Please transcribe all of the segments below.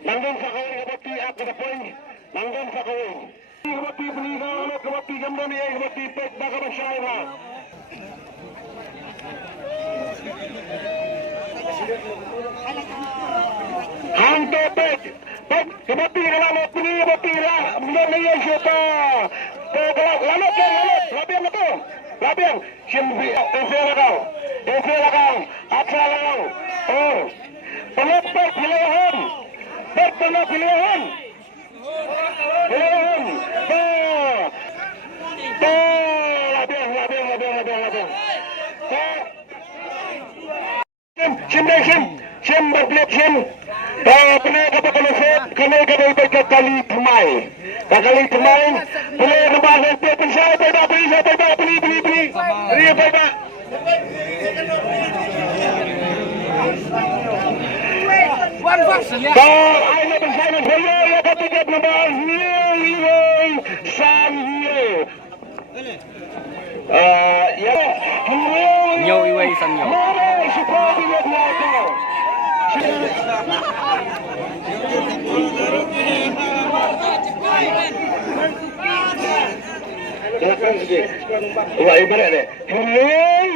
Nandun sa kawin kabati at katapoy. Nandun sa kawin. Kabati panigaw na kabati gamda niya kabati pek baka masyay na. Hanto pek. Pek kabati kalalo pini kabati ra. Mula niya syuta. Lalot yan lalot. Labiang na to. Labiang. Simbi. Enfela kau. Enfela kau. Atsala kau. Oh. Pelopek pilihan. Bertemu pilihan. Pilihan. Labiang. Sim berbelit sim. Kena kata kalusut, kena kata ibadah kali pemai. Kali pemai. Boleh kembali ke pensai, beba beli, beli. Ria beba. Aina bersama saya yang ketiga nombor Hiwei San Hiyo. Nyo Hiwei San Nyo. Ibarat deh. Hiwei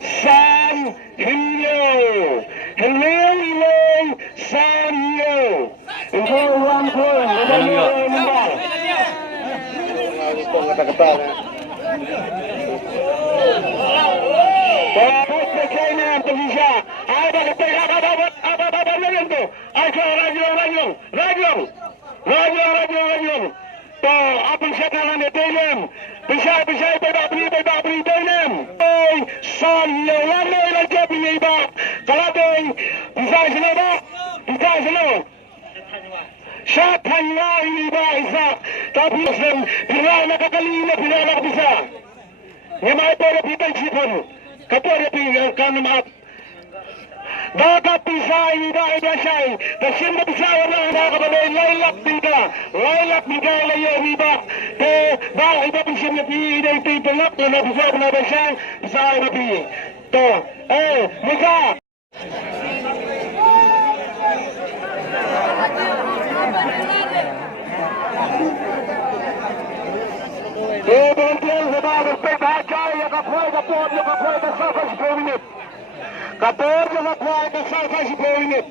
San Hiyo. Hiwei San Hiyo. Itu orang pun. Kata-kata. Bagus sekali Indonesia. Ada ketika apa yang tu? Ayo rajung. To apa sekarang itu yang bisa beri dalam. San yang lagi beri bak. Kalau tu bisa sini. Siapa yang ini bisa? Tapi bila nak kali nak bisa. Yang mana ada pitan sipun. Kata dia pilih kan maaf. Dapat bisa ini dah biasa. Tapi bisa orang dah kepada lailak bingka laya riba. Dah iba bisa mati dah itu pelak nak bisa bisa mati. To, muka. Kemudian sudah berpecah yang kapuai besar 10 minit. Kapur yang kapuai besar 10 minit.